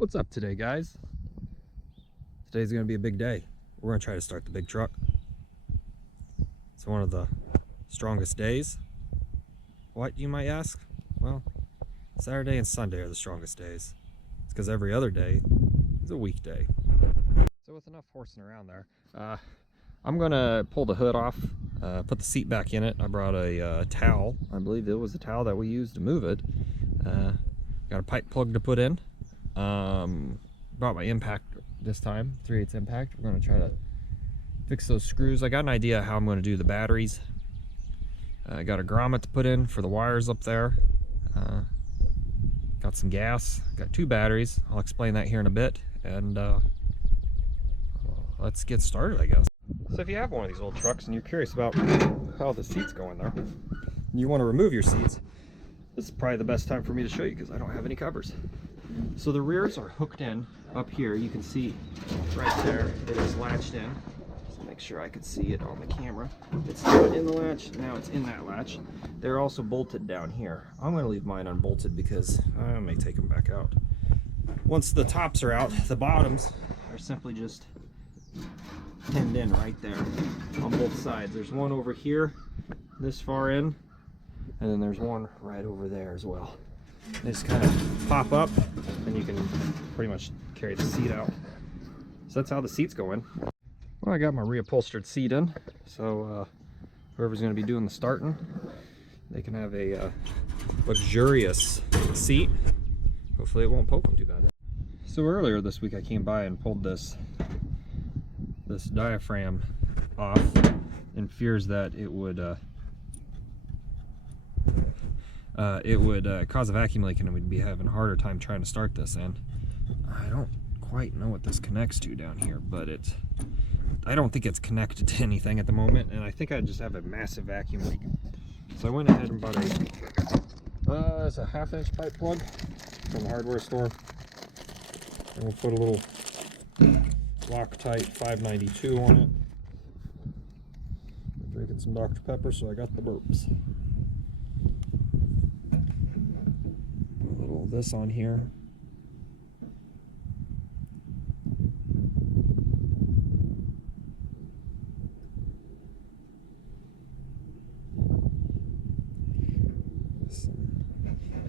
What's up today, guys? Today's gonna be a big day. We're gonna try to start the big truck. It's one of the strongest days. What, you might ask? Well, Saturday and Sunday are the strongest days. It's because every other day is a weekday. So with enough horsing around there, I'm gonna pull the hood off, put the seat back in it. I brought a towel. I believe it was the towel that we used to move it. Got a pipe plug to put in. Brought my impact this time, 3/8 impact. We're gonna try to fix those screws. I got an idea how I'm gonna do the batteries. I got a grommet to put in for the wires up there. Got some gas, got 2 batteries. I'll explain that here in a bit. And let's get started, I guess. So if you have one of these old trucks and you're curious about how the seats go in there, and you want to remove your seats, this is probably the best time for me to show you because I don't have any covers. So the rears are hooked in up here. You can see right there it is latched in. Just make sure I can see it on the camera. It's not in the latch, now it's in that latch. They're also bolted down here. I'm going to leave mine unbolted because I may take them back out. Once the tops are out, the bottoms are simply just pinned in right there on both sides. There's one over here this far in, and then there's one right over there as well. They just kind of pop up and you can pretty much carry the seat out. So that's how the seats go in. Well, I got my reupholstered seat in, so whoever's going to be doing the starting, they can have a luxurious seat. Hopefully it won't poke them too bad. So earlier this week I came by and pulled this diaphragm off in fears that it would cause a vacuum leak and we'd be having a harder time trying to start this. And I don't quite know what this connects to down here, but I don't think it's connected to anything at the moment, and I think I just have a massive vacuum leak. So I went ahead and bought it's a 1/2-inch pipe plug from the hardware store, and we'll put a little Loctite 592 on it. I'm drinking some Dr. Pepper, so I got the burps. Put a little of this on here. Some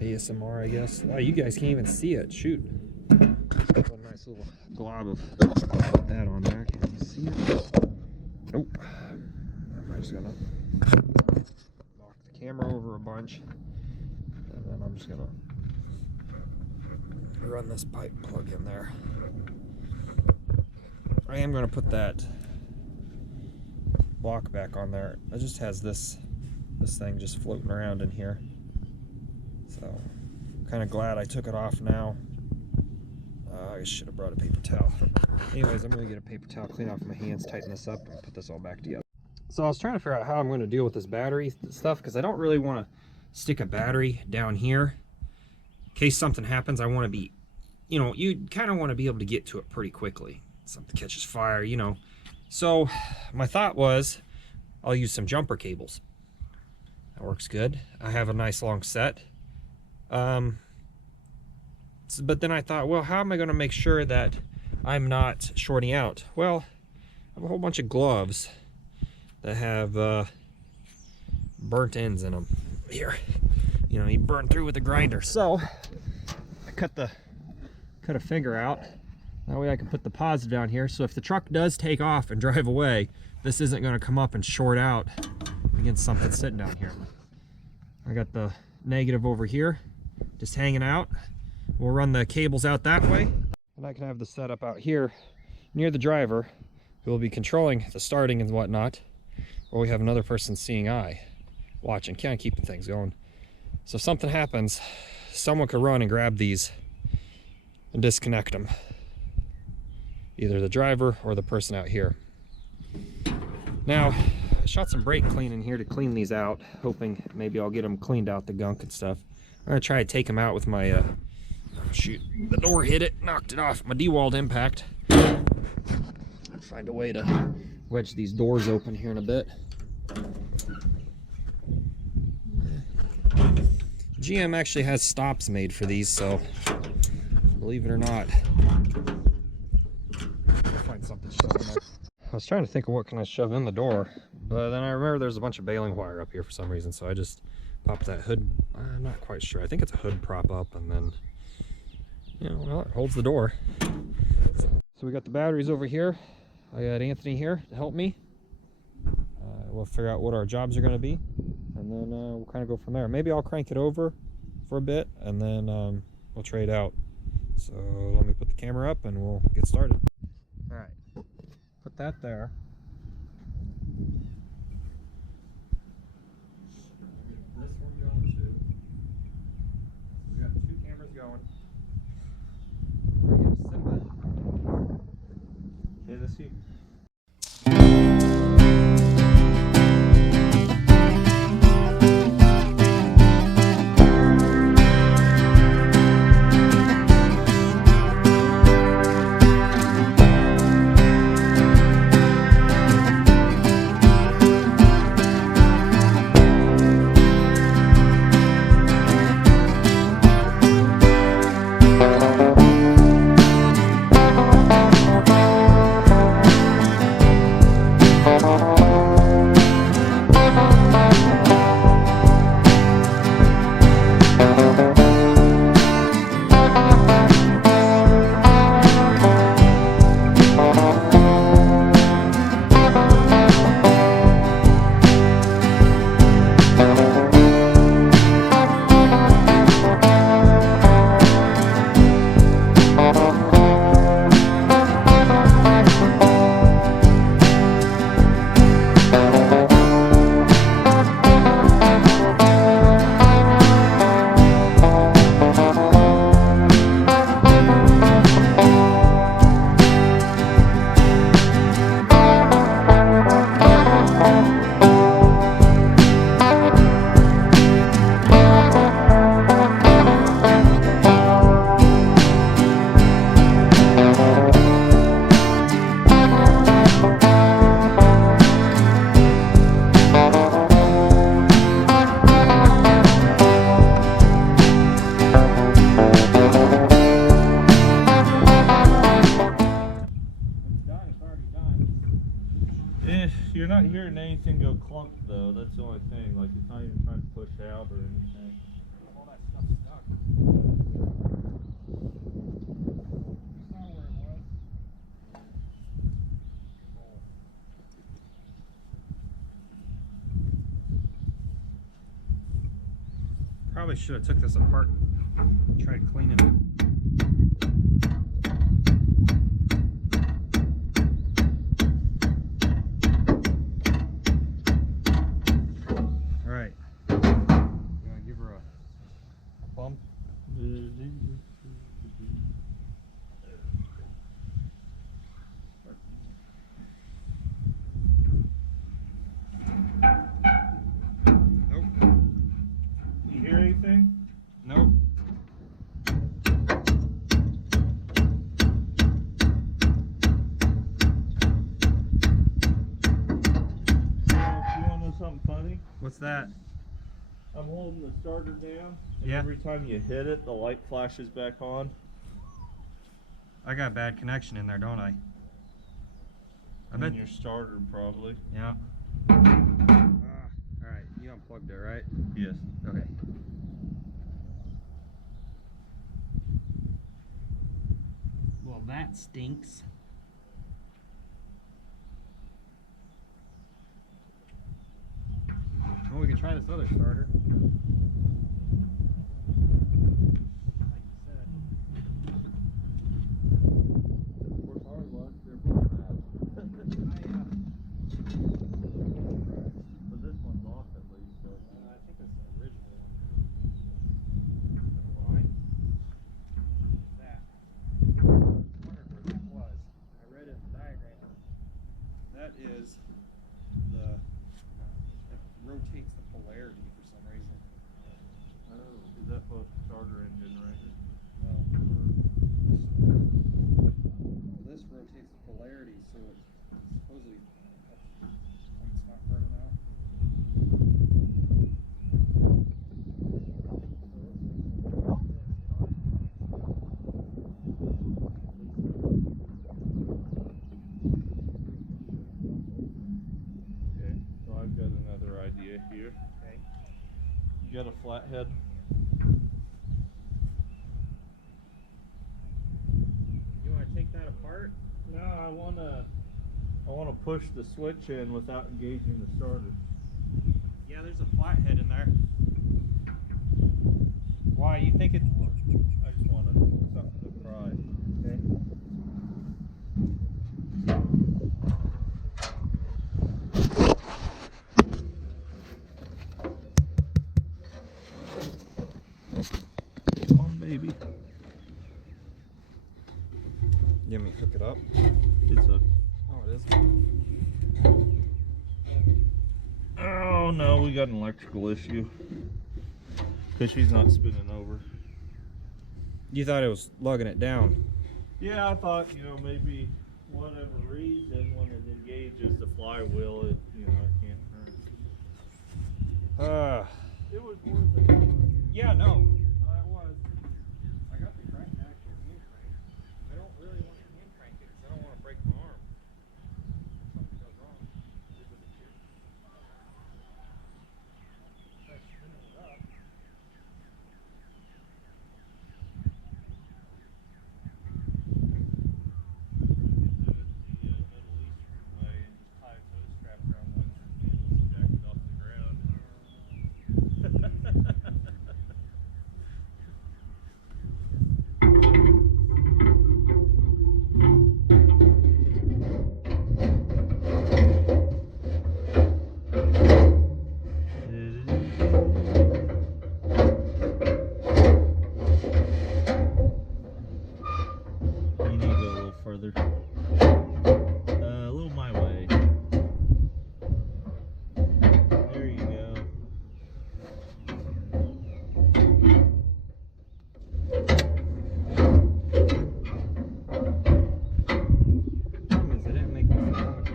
ASMR, I guess. Wow, you guys can't even see it. Shoot. Got a nice little glob of that on there. Can you see it? Nope. I'm just gonna knock the camera over a bunch, and then I'm just gonna run this pipe plug in there. I am gonna put that block back on there. It just has this thing just floating around in here. So I'm kind of glad I took it off now. I should have brought a paper towel. Anyways, I'm going to get a paper towel, clean off my hands, tighten this up, and put this all back together. So I was trying to figure out how I'm going to deal with this battery stuff, because I don't really want to stick a battery down here. In case something happens, I want to be, you kind of want to be able to get to it pretty quickly. Something catches fire, So my thought was, I'll use some jumper cables. That works good. I have a nice long set. But then I thought, well, how am I going to make sure that I'm not shorting out? Well, I have a whole bunch of gloves that have burnt ends in them. Here, you burn through with a grinder. So I cut a finger out. That way I can put the positive down here. So if the truck does take off and drive away, this isn't going to come up and short out against something sitting down here. I got the negative over here, just hanging out. We'll run the cables out that way, and I can have the setup out here near the driver who will be controlling the starting and whatnot, or we have another person seeing eye watching, kind of keeping things going. So if something happens, someone could run and grab these and disconnect them, either the driver or the person out here. Now I shot some brake clean in here to clean these out, hoping maybe I'll get them cleaned out, the gunk and stuff. I'm gonna try to take them out with my oh shoot, the door hit it, knocked it off. My dewalled impact. I'll find a way to wedge these doors open here in a bit. GM actually has stops made for these, so believe it or not. I'll find something shoved in there. I was trying to think of what can I shove in the door, but then I remember there's a bunch of baling wire up here for some reason, so I just popped that hood. I'm not quite sure. I think it's a hood prop up, and then, you know, well, it holds the door. So we got the batteries over here. I got Anthony here to help me. We'll figure out what our jobs are going to be, and then we'll kind of go from there. Maybe I'll crank it over for a bit, and then we'll trade out. So let me put the camera up, and we'll get started. All right, put that there. This one going too. We got 2 cameras going. We're gonna Simba. Okay, let's see. You're not hearing anything go clunk though, that's the only thing. Like it's not even trying to push out or anything. All that stuff's stuck. Saw where it was. Probably should have took this apart and tried cleaning it. Bump. Nope. You hear anything? Nope. You wanna know something funny? What's that? I'm holding the starter down, and Yeah. every time you hit it, the light flashes back on. I got a bad connection in there, don't I? I bet your starter probably. Yeah. Alright, you unplugged it, right? Yes. Okay. Well, that stinks. Well, we can try this other starter. Like you said. Of course, our luck, they're both bad. But this one's off at least, so. I think it's the original one. I don't know why. That. I wondered where that was. I read it in the diagram. That is the. It rotates the polarity for some reason. Oh. flathead. You want to take that apart? No, I wanna push the switch in without engaging the starter. Yeah, there's a flathead in there. Why? You think it? I just wanted something to try. Okay. Come on, baby. You want me to hook it up? It's hooked. Oh, it is. Oh no, we got an electrical issue. Because she's not spinning over. You thought it was lugging it down. Yeah, I thought, maybe whatever reason when it engages the flywheel, it can't turn. It was worth it. Yeah, no. No, it was. I got the crank back here, hand crank. I don't really want to hand crank it because I don't want to break my arm. If something goes wrong. Try spinning it up. You need to go a little further. A little my way. There you go. Problem is, I didn't make the thermometer.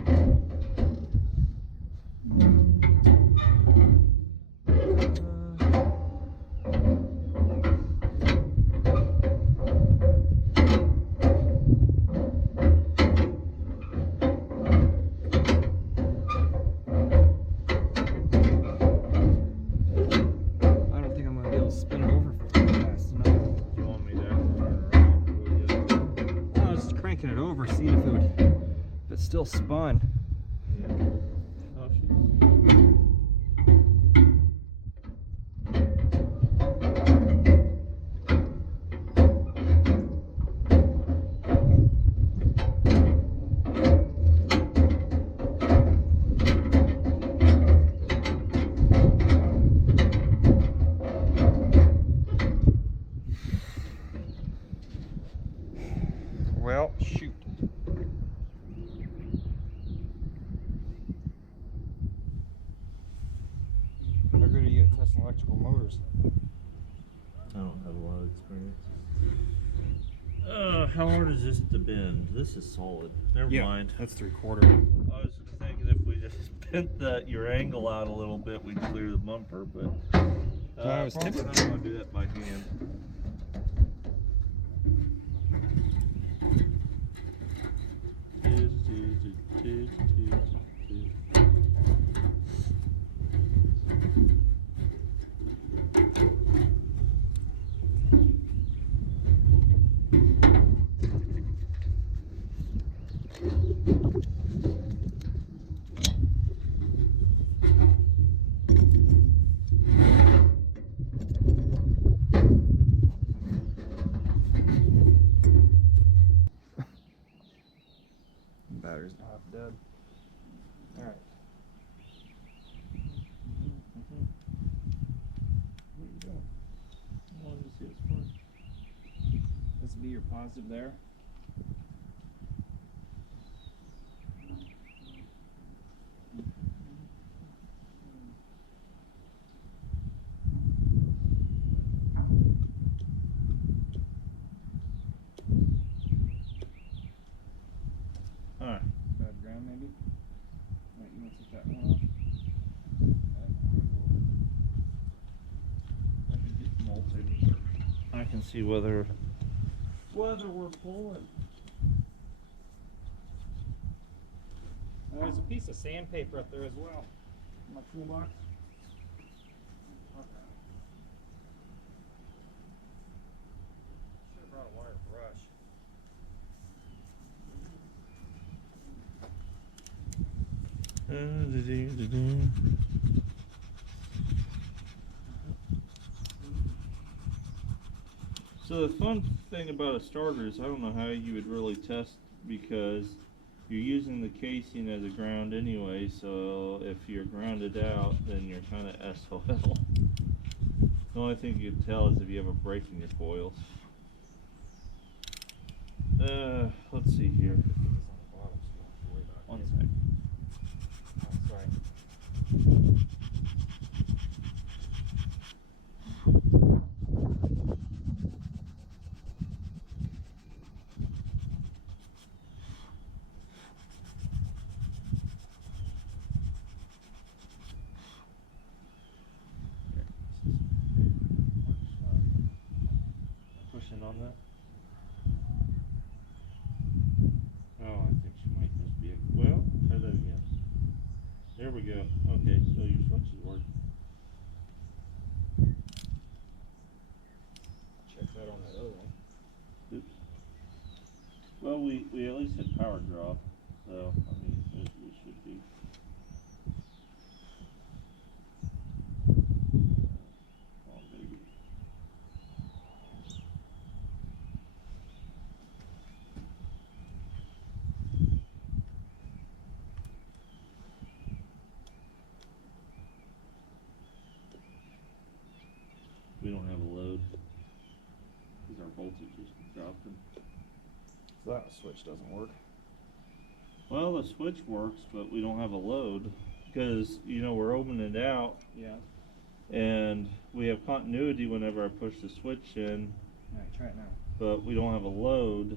I don't think I'm gonna be able to spin it over fast enough. Do you want me to turn around? I was just cranking it over, seeing if it still spun. Oh, she's... Well, shoot. How good are you at testing electrical motors? I don't have a lot of experience. How hard is this to bend? This is solid. Never mind. That's 3/4. I was thinking if we just bent your angle out a little bit, we'd clear the bumper, but I was probably tempted. not going to do that by hand. Battery's half dead. Alright. What are you doing? I wanted to see it spin. This will be your positive there. Alright. Bad ground maybe? Alright, you want to take that one off? I can get multimeter. I can see whether we're pulling. There's a piece of sandpaper up there as well. My toolbox. not a wire brush. So the fun thing about a starter is I don't know how you would really test, because you're using the casing as a ground anyway, so if you're grounded out, then you're kind of SOL. The only thing you can tell is if you have a break in your coils. Let's see here. One sec. Oh, sorry. Pushing on that. Oh, I think she might just be. Well, try that again. There we go. Okay, so your switches work. Check that on that other one. Oops. Well, we at least had power draw, so I mean it should be. Oh, baby. We don't have a load because our voltage is dropping. So that switch doesn't work. Well, the switch works, but we don't have a load because, you know, we're opening it out. Yeah. And we have continuity whenever I push the switch in. Alright, try it now. But we don't have a load,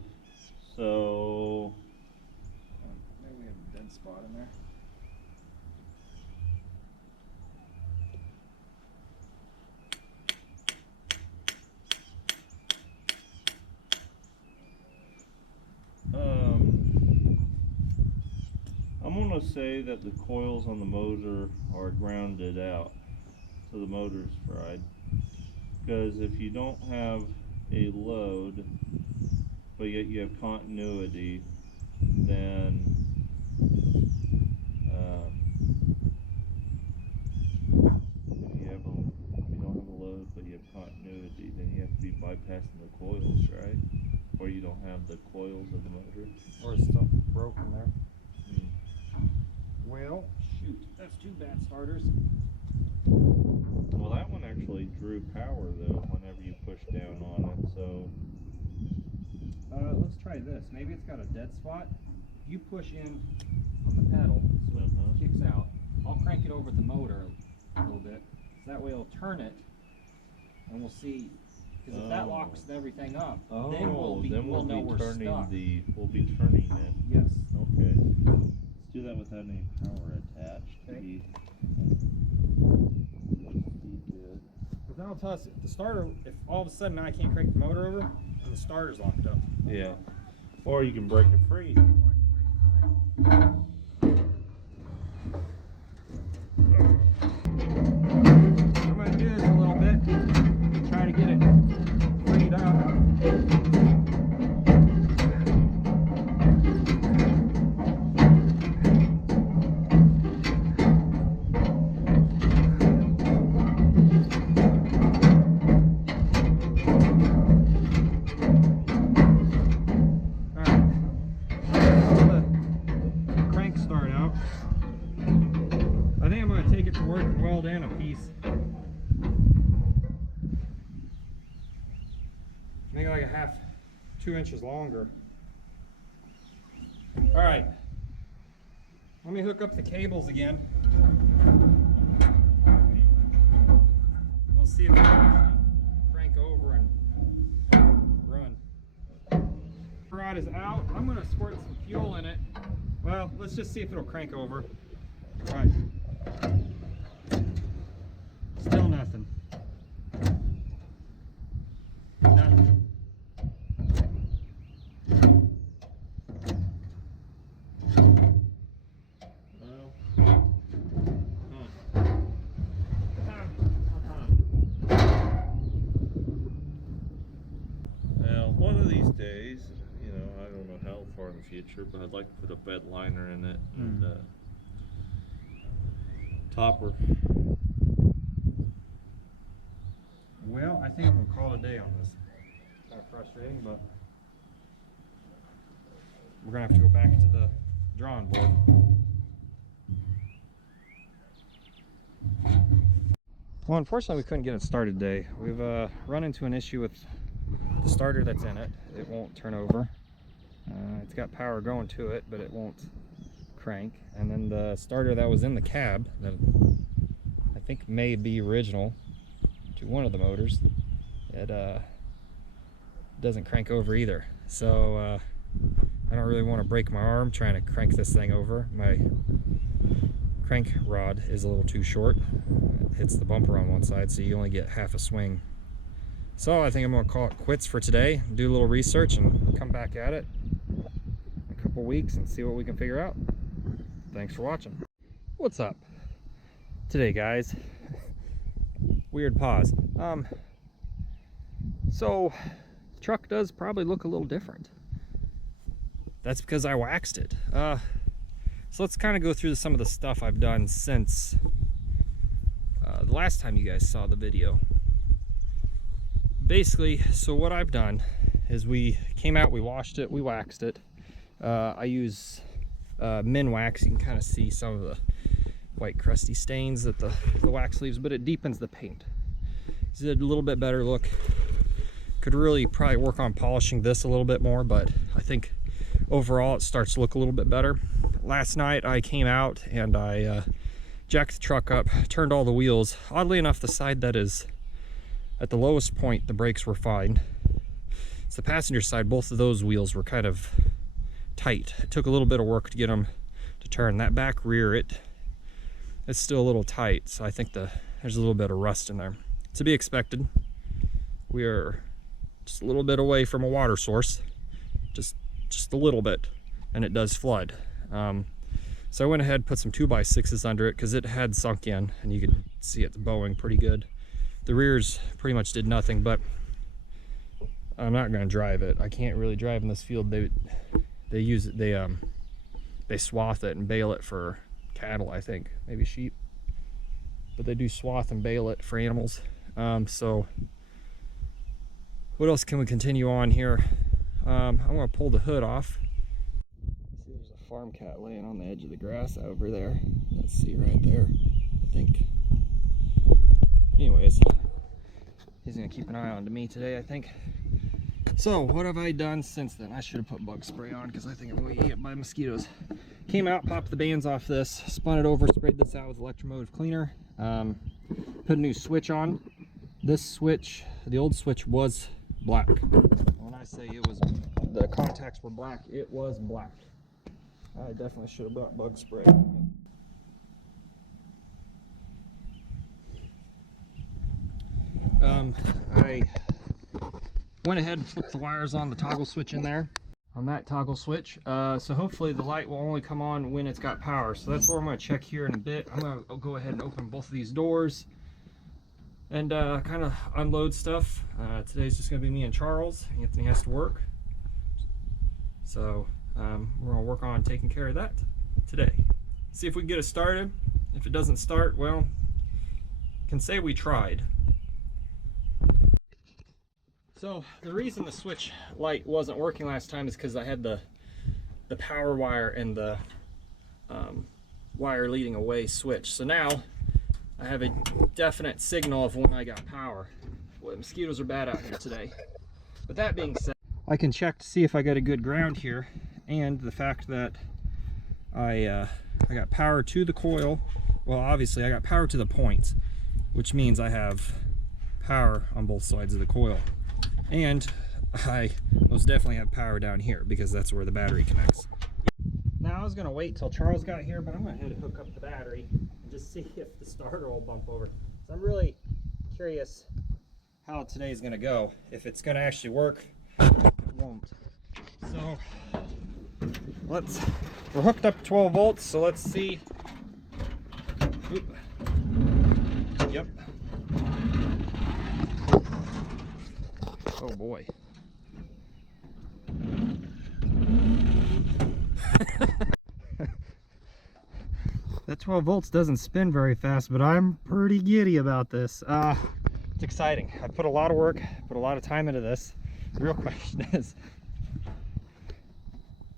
so Maybe we have a dead spot in there. I'm gonna say that the coils on the motor are grounded out, so the motor's fried. Because if you don't have a load, but yet you have continuity, then if you don't have a load, but you have continuity, then you have to be bypassing the coils, right? Or you don't have the coils of the motor. Or something broken there. Well, shoot, that's two bad starters. Well, that one actually drew power though whenever you push down on it, so Let's try this. Maybe it's got a dead spot. You push in on the pedal so it kicks out. I'll crank it over at the motor a little bit. So that way it'll turn it and we'll see. Because if that locks everything up, then we'll know we're turning stuck. we'll be turning it. Yes. Okay. Let's do that without any power attached. Okay. Be good. Because then I'll tell us if the starter, if all of a sudden I can't crank the motor over and the starter's locked up. Yeah. Or you can break it free. I'm going to do this a little bit. Try to get it freed up. Weld in a piece. Make it like a half, 2 inches longer. All right. Let me hook up the cables again. We'll see if it can actually crank over and run. Rod is out. I'm going to squirt some fuel in it. Well, let's just see if it'll crank over. All right. Still nothing. Nothing. Well. Well, one of ways. You know, I don't know how far in the future, but I'd like to put a bed liner in it and topper. Well, I think I'm gonna call it a day on this. Kind of frustrating, but we're gonna have to go back to the drawing board. Well, unfortunately, we couldn't get it started today. We've run into an issue with the starter that's in it. It won't turn over. It's got power going to it, but it won't crank. And then the starter that was in the cab, that I think may be original to one of the motors, it doesn't crank over either. So I don't really want to break my arm trying to crank this thing over. My crank rod is a little too short. It hits the bumper on one side, so you only get half a swing. So I think I'm going to call it quits for today, do a little research, and come back at it in a couple weeks and see what we can figure out. Thanks for watching. What's up today, guys? Weird pause. So the truck does probably look a little different. That's because I waxed it. So let's kind of go through some of the stuff I've done since the last time you guys saw the video. Basically, so what I've done is we came out, we washed it, we waxed it. I use min wax. You can kind of see some of the white crusty stains that the wax leaves, but it deepens the paint. It's a little bit better look. Could really probably work on polishing this a little bit more, but I think overall it starts to look a little bit better. Last night I came out and I jacked the truck up, turned all the wheels. Oddly enough, the side that is at the lowest point, the brakes were fine. It's the passenger side, both of those wheels were kind of tight. It took a little bit of work to get them to turn. That back rear, it's still a little tight, so I think there's a little bit of rust in there. To be expected. We are just a little bit away from a water source, just a little bit, and it does flood. So I went ahead and put some 2x6s under it because it had sunk in, and you could see it's bowing pretty good. The rears pretty much did nothing, but I'm not going to drive it. I can't really drive in this field. They use it. They swath it and bale it for cattle, I think, maybe sheep, but they do swath and bale it for animals. So what else can we continue on here? I'm going to pull the hood off. See, there's a farm cat laying on the edge of the grass over there. Let's see right there, I think. Anyways, he's going to keep an eye on to me today, I think. So what have I done since then? I should have put bug spray on because I think I'm going to get hit by mosquitoes. Came out, popped the bands off this, spun it over, sprayed this out with electromotive cleaner, put a new switch on. This switch, the old switch, was black. When I say it was, the contacts were black, it was black. I definitely should have brought bug spray. I went ahead and flipped the wires on the toggle switch in there, on that toggle switch. So hopefully the light will only come on when it's got power. So that's what I'm going to check here in a bit. I'm going to go ahead and open both of these doors and kind of unload stuff. Today's just going to be me and Charles. Anthony has to work. So we're going to work on taking care of that today. See if we can get it started. If it doesn't start, well, can say we tried. So the reason the switch light wasn't working last time is because I had the power wire and the wire leading away switch. So now I have a definite signal of when I got power. Boy, mosquitoes are bad out here today. But that being said, I can check to see if I got a good ground here, and the fact that I got power to the coil. Well, obviously I got power to the points, which means I have power on both sides of the coil. And I most definitely have power down here because that's where the battery connects. Now I was going to wait till Charles got here, but I'm going to head and hook up the battery and just see if the starter will bump over. So I'm really curious how today's going to go. If it's going to actually work, it won't. So we're hooked up to 12 volts, so let's see. Oop. Yep. Oh boy. 12 volts doesn't spin very fast, but I'm pretty giddy about this. It's exciting. I put a lot of work, put a lot of time into this. The real question is,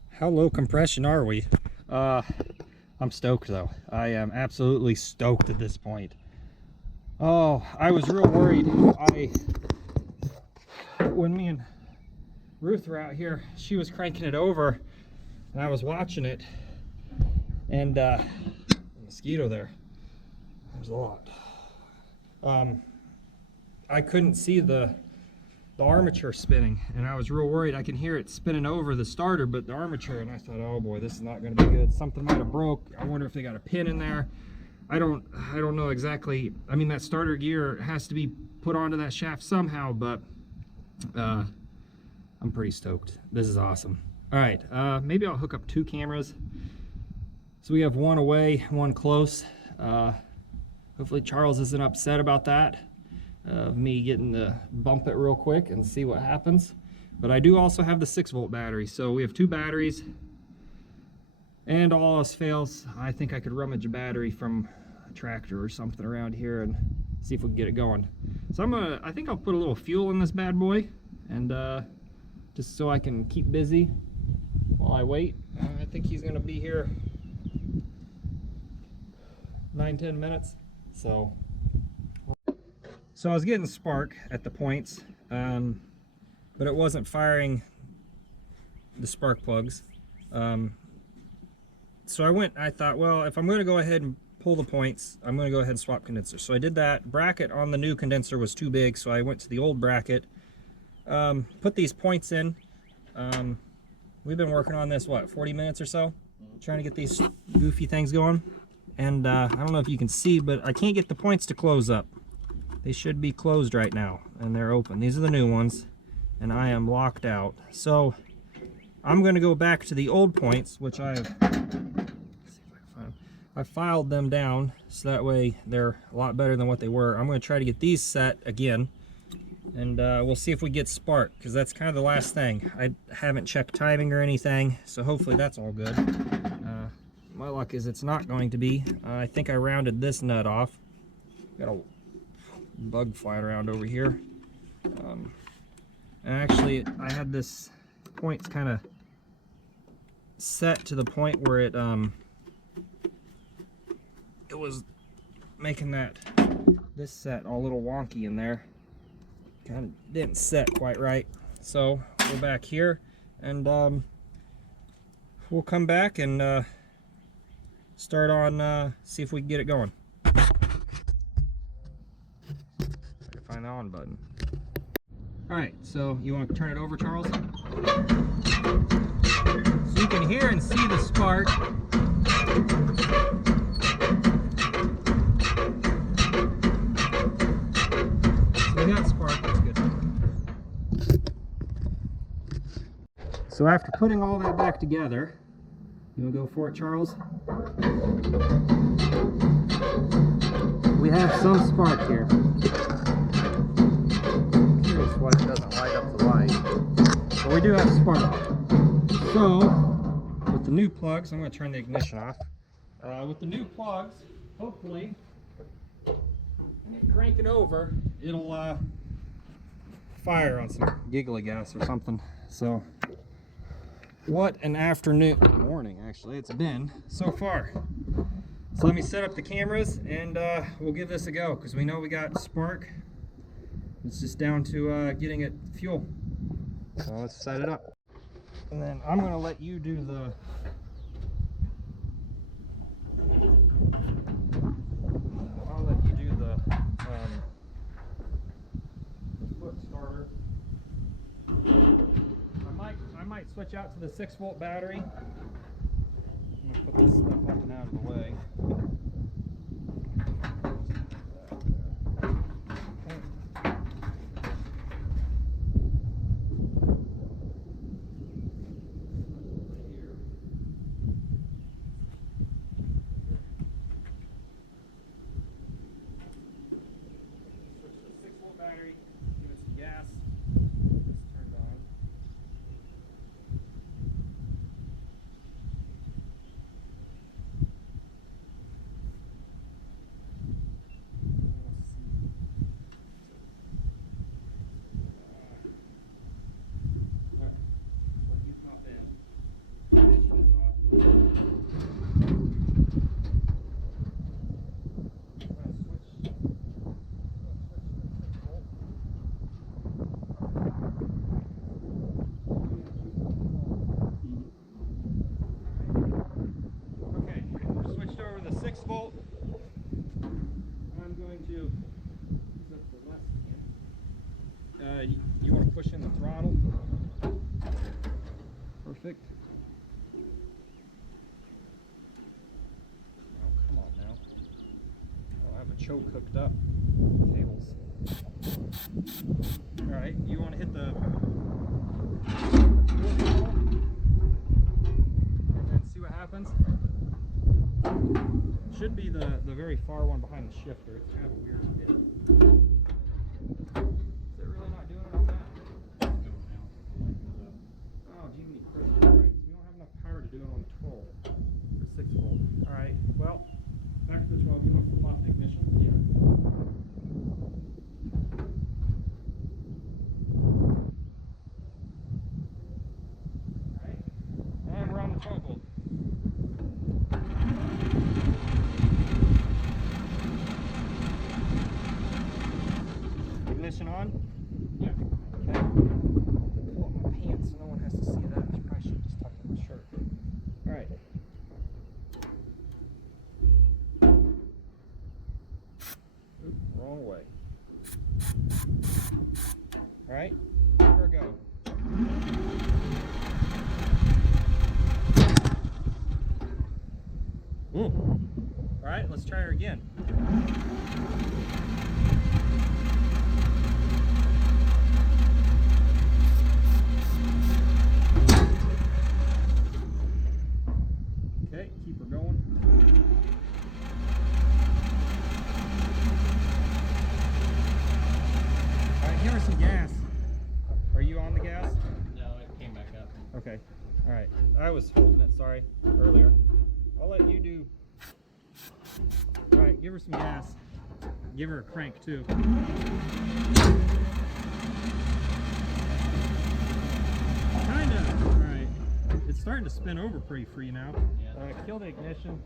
how low compression are we? I'm stoked though. I am absolutely stoked at this point. Oh, I was real worried. When me and Ruth were out here, she was cranking it over and I was watching it, and mosquito there. There's a lot. I couldn't see the armature spinning, and I was real worried. I can hear it spinning over the starter, but the armature, and I thought, oh boy, this is not going to be good. Something might have broke. I wonder if they got a pin in there. I don't know exactly. I mean, that starter gear has to be put onto that shaft somehow, but I'm pretty stoked. This is awesome. All right, maybe I'll hook up 2 cameras. So we have one away, one close. Hopefully Charles isn't upset about that, of me getting to bump it real quick and see what happens. But I do also have the 6-volt battery, so we have 2 batteries. And all else fails, I think I could rummage a battery from a tractor or something around here and see if we can get it going. So I think I'll put a little fuel in this bad boy, and just so I can keep busy while I wait. I think he's gonna be here 9-10 minutes. So I was getting spark at the points, but it wasn't firing the spark plugs. So I thought, well, if I'm going to go ahead and pull the points, I'm going to go ahead and swap condenser. So I did that. Bracket on the new condenser was too big, so I went to the old bracket. Put these points in. We've been working on this, what, 40 minutes or so? Trying to get these goofy things going. And I don't know if you can see, but I can't get the points to close up. They should be closed right now, and they're open. These are the new ones, and I am locked out. So I'm going to go back to the old points, which I filed them down, so that way they're a lot better than what they were. I'm going to try to get these set again, and we'll see if we get spark, because that's kind of the last thing. I haven't checked timing or anything, so hopefully that's all good. My luck is it's not going to be. I think I rounded this nut off. Got a bug flying around over here. And actually, I had this points kind of set to the point where it was making this set all a little wonky in there. Kind of didn't set quite right. So go back here, and we'll come back and start on see if we can get it going. Find the on button. All right, so you want to turn it over, Charles? So you can hear and see the spark. So we got spark, that's good. So after putting all that back together, you want to go for it, Charles? We have some spark here. Why it doesn't light up the light, but we do have spark. So with the new plugs, I'm going to turn the ignition off. With the new plugs, hopefully when you crank it over, it'll fire on some giggly gas or something. So what an morning actually it's been so far. So let me set up the cameras, and we'll give this a go, because we know we got spark. It's just down to getting it fuel. So let's set it up. And then I'm going to let you do the... I'll let you do the foot starter. I might switch out to the 6-volt battery. I'm going to put this stuff up and out of the way. Battery, give it some gas. It's turned on. Oh, come on now. Oh, I have a choke hooked up. Cables. Alright, you want to hit the and then see what happens? Should be the very far one behind the shifter. It's kind of a weird hit. Is it really not doing it on that? Oh, Jiminy Christmas. Alright, so we don't have enough power to do it on the 12 or 6 volt. Alright, well, back to the 12. You want to flip off the ignition? Yeah. Alright, and we're on the 12 volt. Ignition on? Yeah. Okay. Pull up my pants so no one has to see that. I probably should just tuck in the shirt. Alright. Oop, wrong way. Alright, here we go. Ooh. Alright, let's try her again. Okay, keep her going. Alright, give her some gas. Are you on the gas? No, it came back up. Okay. Alright. I was holding it, sorry, earlier. I'll let you do. Alright, give her some gas. Give her a crank too. Kinda. Alright. It's starting to spin over pretty free now. Yeah. Kill the ignition.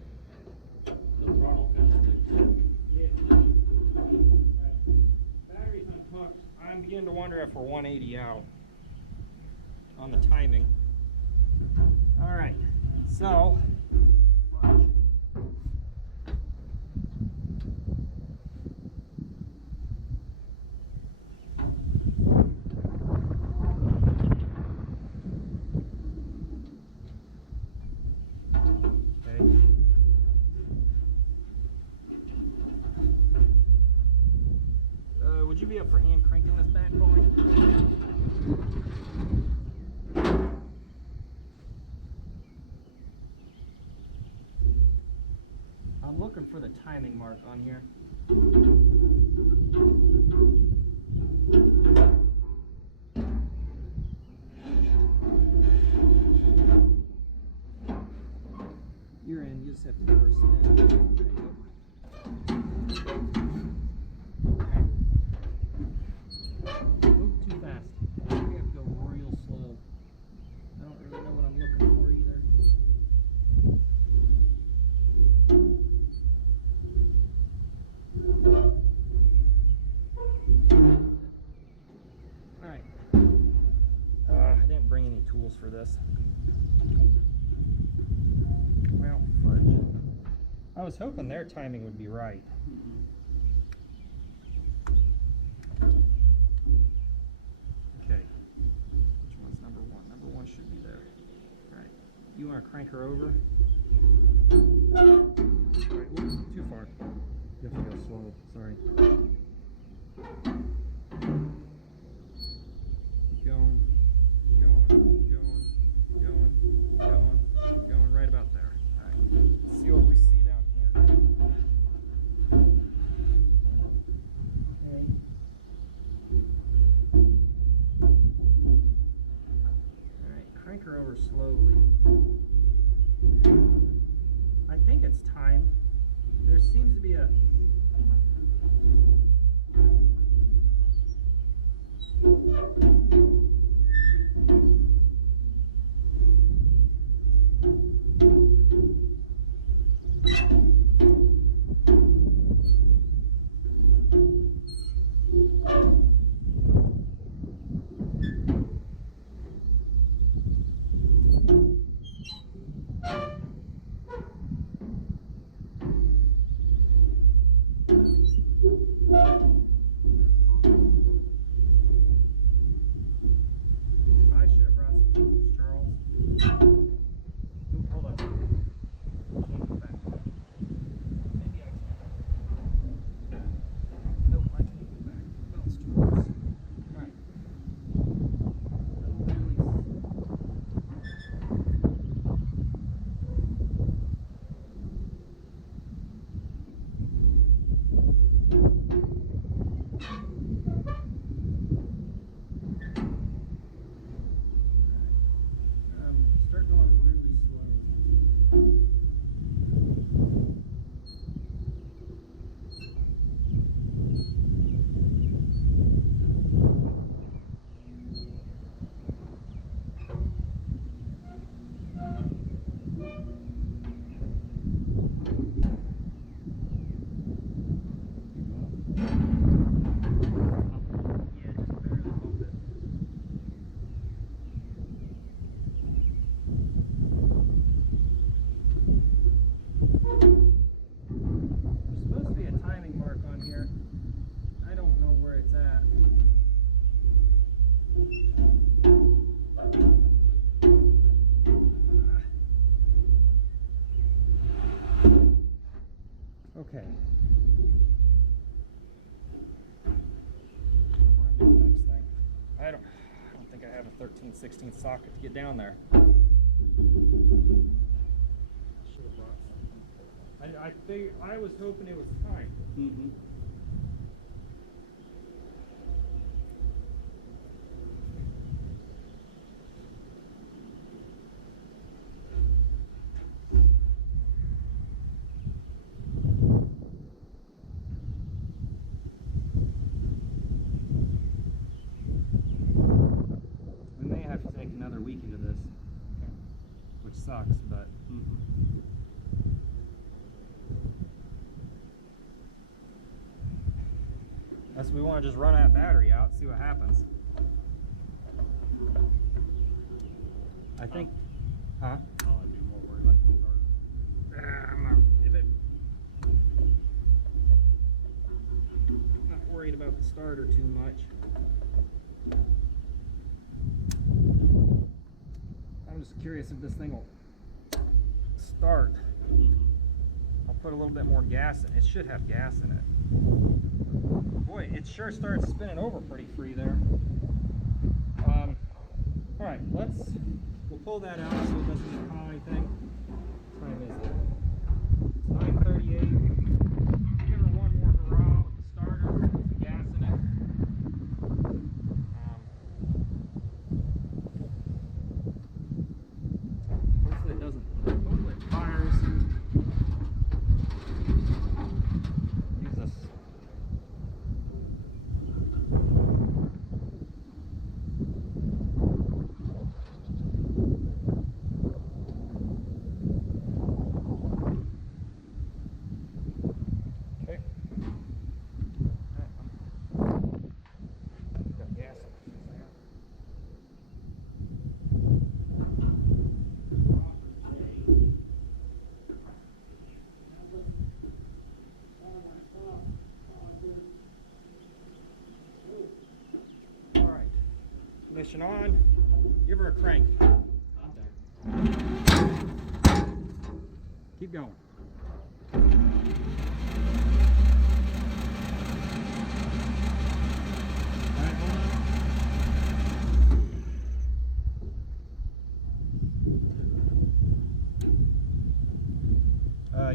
The throttle kind of sticks. Yeah. Alright. Battery's unhooked. I'm beginning to wonder if we're 180 out on the timing. Alright. So would you be up for hand cranking this back boy? I'm looking for the timing mark on here. You're in, you just have to give her a spin. There you go. Oop, too fast. We have to go real slow. I don't really know what I'm looking for either. Alright. I didn't bring any tools for this. Well, fudge. I was hoping their timing would be right. Okay. Which one's number one? Number one should be there. Alright. You want to crank her over? Alright, whoops, too far. You have to go slow. Sorry. Keep going. Going right about there. Alright. Let's see what we see down here. Okay. Alright, crank her over slowly. I think it's timed. There seems to be a Okay. Where's the next thing? I don't think I have a 13/16 socket to get down there. Should have brought something. I was hoping it was time. Mm-hmm. We may have to take another week into this, which sucks, but that's we want to just run that battery out, see what happens. I think, huh? Oh, I'd be more worried like the starter. I'm not, not worried about the starter too much. I'm just curious if this thing will start. I'll put a little bit more gas in it. It should have gas in it. Boy, it sure starts spinning over pretty free there. Alright, we'll pull that out so it doesn't cause anything. What time is it? It's 9:38. Give her one more hurrah with the starter, put some gas in it. Hopefully it doesn't, hopefully it fires. Use this. Okay. Got gas in there. All right, ignition on. Give her a crank. Keep going. All right, hold on.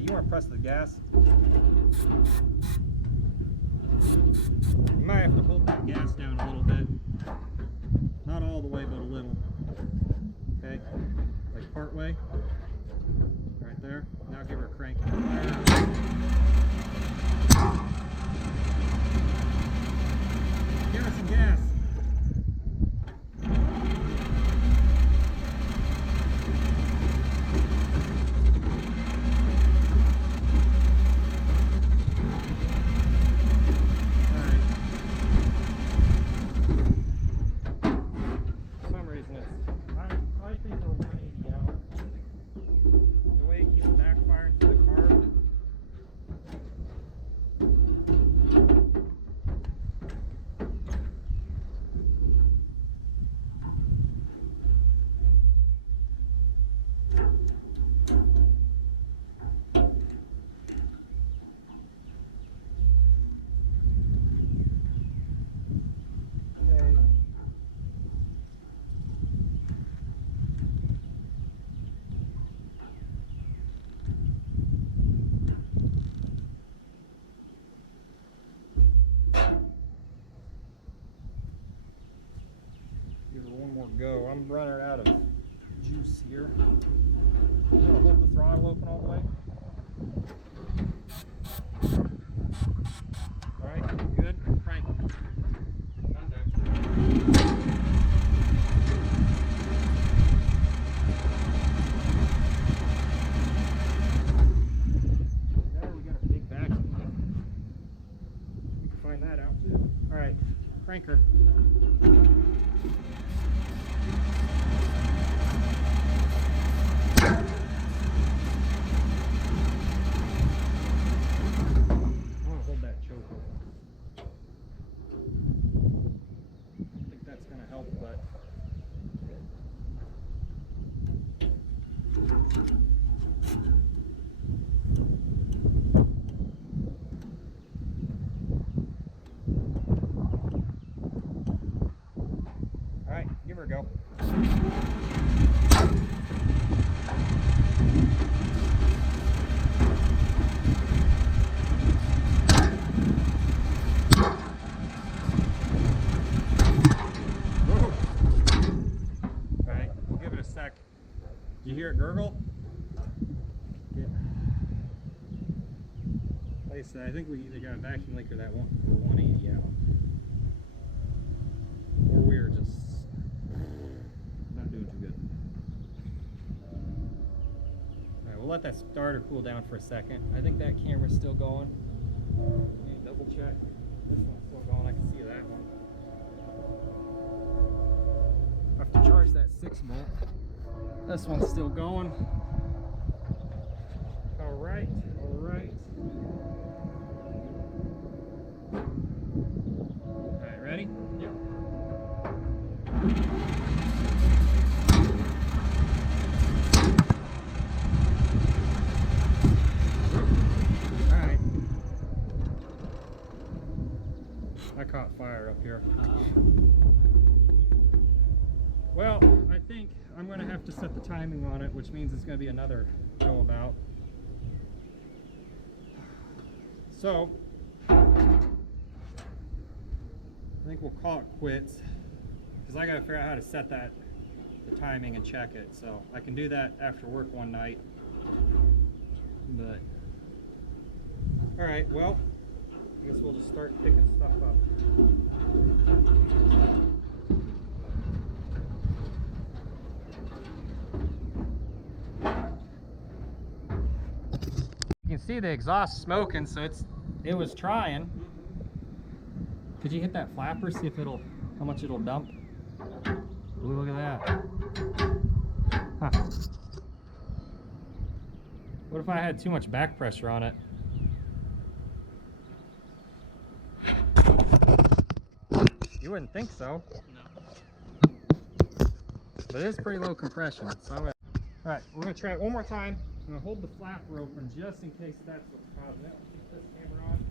You want to press the gas? You might have to hold that gas down a little bit. Not all the way, but a little. Okay? Like part way. Right there. Now give her a crank. Give her some gas. I think we're 180 out. The way it keeps backfiring to the carb. Okay. Give her one more go. I'm running out of juice here. I'm gonna hold the throttle open all the way. All right, good. Crank. There we got a big vacuum. You can find that out too. All right, crank her. you hear it gurgle? Yeah. Like I said, I think we either got a vacuum leak or that one or 180 out. Or we were just not doing too good. Alright, we'll let that starter cool down for a second. I think that camera's still going. Let me double check. This one's still going. I can see that one. I have to charge that 6-volt. This one's still going. Alright, alright. Alright, ready? Yep. Alright. I caught fire up here. Well, I think I'm going to have to set the timing on it, which means it's going to be another go about. So, I think we'll call it quits, because I got to figure out how to set the timing and check it. So I can do that after work one night. But, alright, well, I guess we'll just start picking stuff up. You can see the exhaust smoking, so it was trying. Could you hit that flapper, see if how much it'll dump? Ooh, look at that. Huh. What if I had too much back pressure on it? You wouldn't think so. No. But it is pretty low compression. So all right, we're gonna try it one more time. I'm gonna hold the flapper open just in case that's what's causing it. Keep this camera on.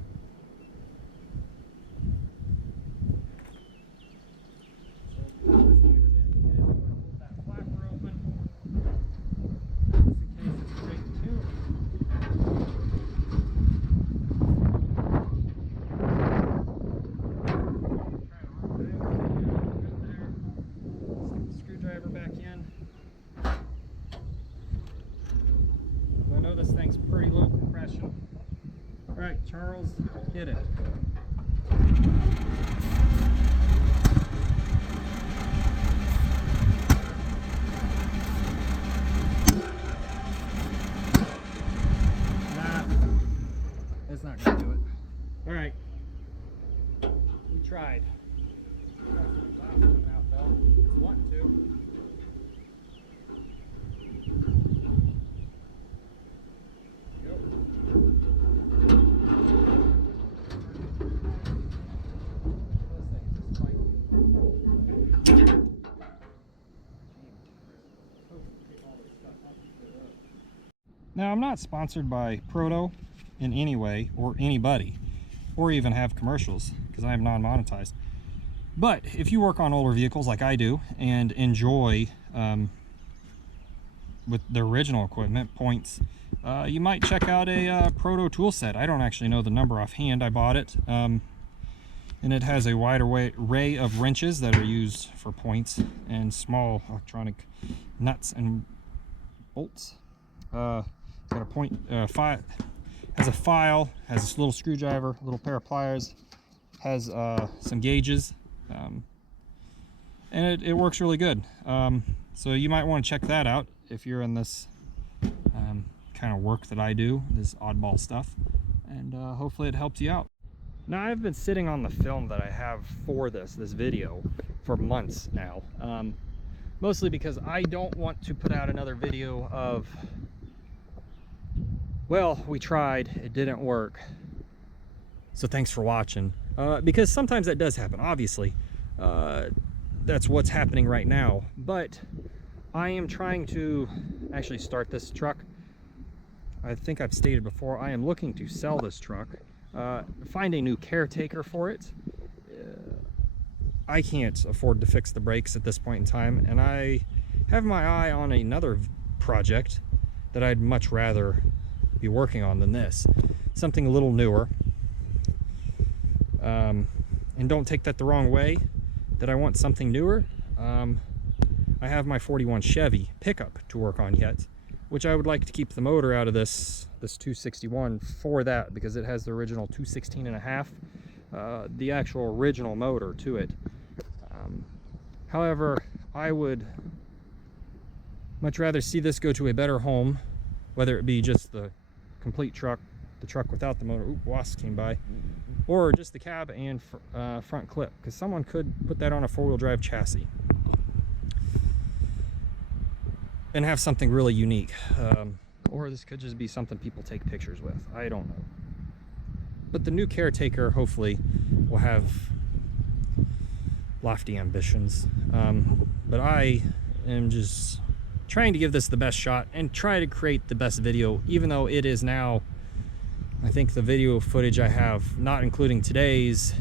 So this camera didn't get it. I'm gonna hold that flapper open just in case it's breaking too. Stick the screwdriver back in. I know this thing's pretty low compression. All right, Charles, hit it. Nah, it's not gonna do it. All right, we tried. Got some exhaust coming out though. It's wanting to. Now, I'm not sponsored by Proto in any way, or anybody, or even have commercials, because I am non-monetized. But if you work on older vehicles like I do, and enjoy with the original equipment, points, you might check out a Proto tool set. I don't actually know the number offhand. I bought it, and it has a wide array of wrenches that are used for points, and small electronic nuts and bolts. Got a point, has a file, has a little screwdriver, a little pair of pliers, has some gauges, and it works really good. So you might want to check that out if you're in this kind of work that I do, this oddball stuff, and hopefully it helps you out. Now, I've been sitting on the film that I have for this video for months now, mostly because I don't want to put out another video of, well, we tried, it didn't work, so thanks for watching. Because sometimes that does happen, obviously. That's what's happening right now. But I am trying to actually start this truck. I think I've stated before, I am looking to sell this truck, find a new caretaker for it. I can't afford to fix the brakes at this point in time, and I have my eye on another project that I'd much rather be working on than this. Something a little newer. And don't take that the wrong way, that I want something newer. I have my 41 Chevy pickup to work on yet, which I would like to keep the motor out of this 261 for that, because it has the original 216.5, the actual original motor to it. However, I would much rather see this go to a better home, whether it be just the complete truck, the truck without the motor, wasp came by, or just the cab and front clip, because someone could put that on a four-wheel drive chassis and have something really unique. Or this could just be something people take pictures with. I don't know. But the new caretaker hopefully will have lofty ambitions. But I am just trying to give this the best shot and try to create the best video, even though it is now, I think the video footage I have, not including today's,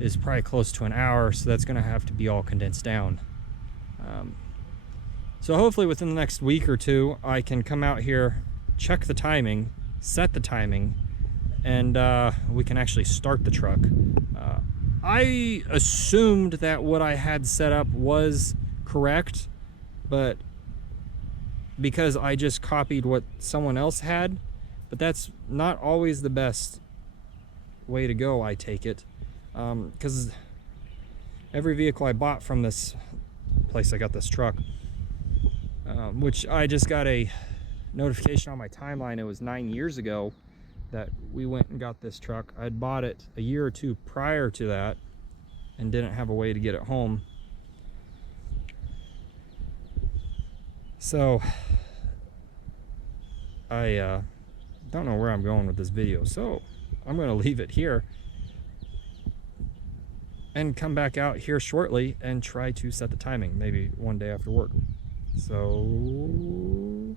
is probably close to an hour, so that's gonna have to be all condensed down. So hopefully within the next week or two, I can come out here, check the timing, set the timing, and we can actually start the truck. I assumed that what I had set up was correct, but because I just copied what someone else had, but that's not always the best way to go, I take it. Because every vehicle I bought from this place I got this truck, which I just got a notification on my timeline, it was 9 years ago that we went and got this truck. I'd bought it a year or two prior to that and didn't have a way to get it home. So I don't know where I'm going with this video, so I'm going to leave it here and come back out here shortly and try to set the timing, maybe one day after work. So